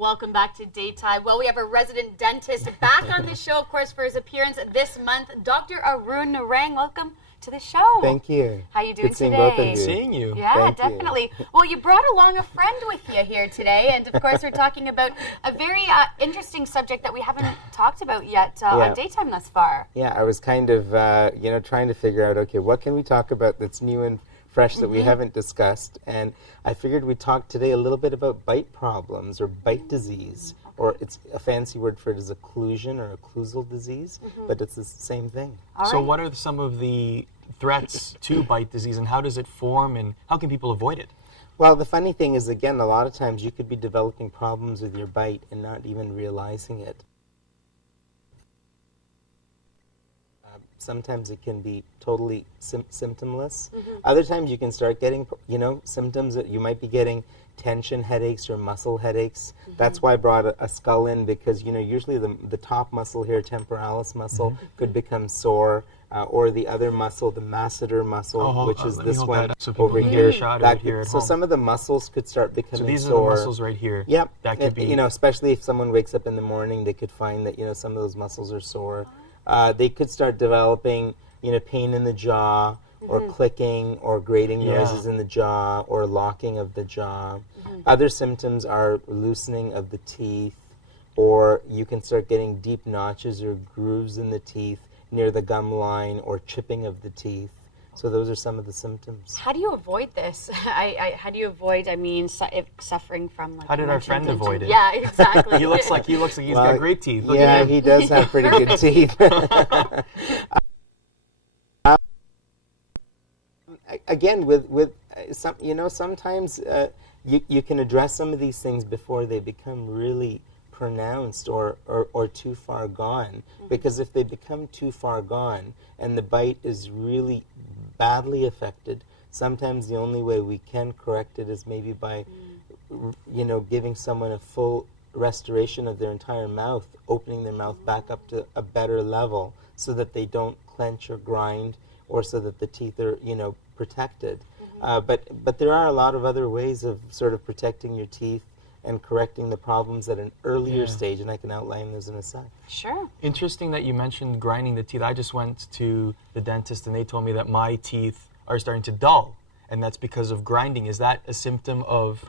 Welcome back to Daytime. Well, we have a resident dentist back on the show, of course, for his appearance this month. Dr. Arun Narang, welcome to the show. Thank you. How you doing Good seeing today? both of you. Seeing you. Yeah, Thank definitely. you. Well, you brought along a friend with you here today, and of course, we're talking about a very interesting subject that we haven't talked about yet on Daytime thus far. Yeah, I was kind of, trying to figure out, okay, what can we talk about that's new and fresh that we haven't discussed? And I figured we'd talk today a little bit about bite problems or bite disease, or it's a fancy word for it is occlusion or occlusal disease, but it's the same thing. So what are some of the threats to bite disease, and how does it form, and how can people avoid it? Well, the funny thing is, again, a lot of times you could be developing problems with your bite and not even realizing it. Sometimes it can be totally symptomless. Other times you can start getting, symptoms that you might be getting tension headaches or muscle headaches. That's why I brought a skull in, because, usually the top muscle here, temporalis muscle, could become sore, or the other muscle, the masseter muscle, which is this one over here. So some of the muscles could start becoming sore. So these are the muscles right here. Yep. That could be. Especially if someone wakes up in the morning, they could find that, some of those muscles are sore. They could start developing, pain in the jaw, or clicking, or grating noises in the jaw, or locking of the jaw. Other symptoms are loosening of the teeth, or you can start getting deep notches or grooves in the teeth near the gum line, or chipping of the teeth. So those are some of the symptoms. How do you avoid this? How do you avoid, suffering from, like, how did our friend avoid it? Yeah, exactly. He looks like he's got great teeth. Look yeah, at him. he does have pretty good teeth. Again, with some, sometimes you can address some of these things before they become really pronounced or too far gone. Because if they become too far gone and the bite is really badly affected, sometimes the only way we can correct it is maybe by giving someone a full restoration of their entire mouth, opening their mouth back up to a better level so that they don't clench or grind, or so that the teeth are protected. But there are a lot of other ways of sort of protecting your teeth and correcting the problems at an earlier stage, and I can outline those in a sec. Sure. Interesting that you mentioned grinding the teeth. I just went to the dentist and they told me that my teeth are starting to dull, and that's because of grinding. Is that a symptom of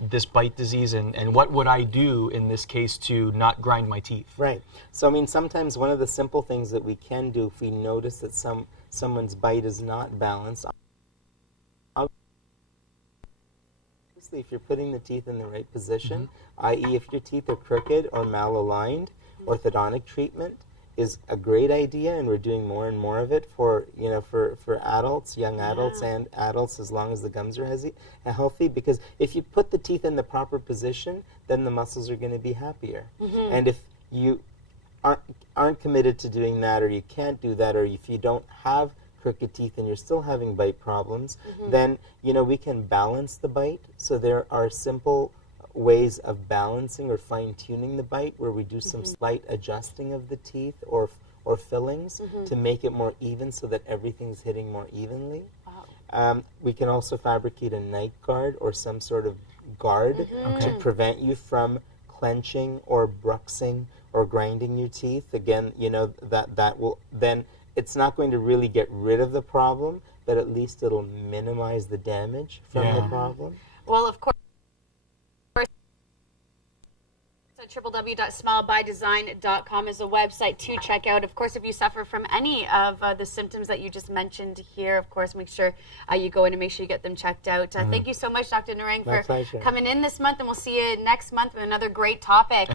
this bite disease, and what would I do in this case to not grind my teeth? Right. So, sometimes one of the simple things that we can do if we notice that someone's bite is not balanced, if you're putting the teeth in the right position, i.e. if your teeth are crooked or malaligned, orthodontic treatment is a great idea, and we're doing more and more of it for adults, young adults, and adults, as long as the gums are healthy. Because if you put the teeth in the proper position, then the muscles are going to be happier. And if you aren't committed to doing that, or you can't do that, or if you don't have crooked teeth and you're still having bite problems, then we can balance the bite. So there are simple ways of balancing or fine-tuning the bite, where we do some slight adjusting of the teeth or fillings to make it more even, so that everything's hitting more evenly. We can also fabricate a night guard or some sort of guard to prevent you from clenching or bruxing or grinding your teeth. Again, that will then, it's not going to really get rid of the problem, but at least it'll minimize the damage from the problem. Well, of course, www.smilebydesign.com is a website to check out. Of course, if you suffer from any of the symptoms that you just mentioned here, of course, make sure you go in and make sure you get them checked out. Thank you so much, Dr. Narang, for coming in this month, and we'll see you next month with another great topic.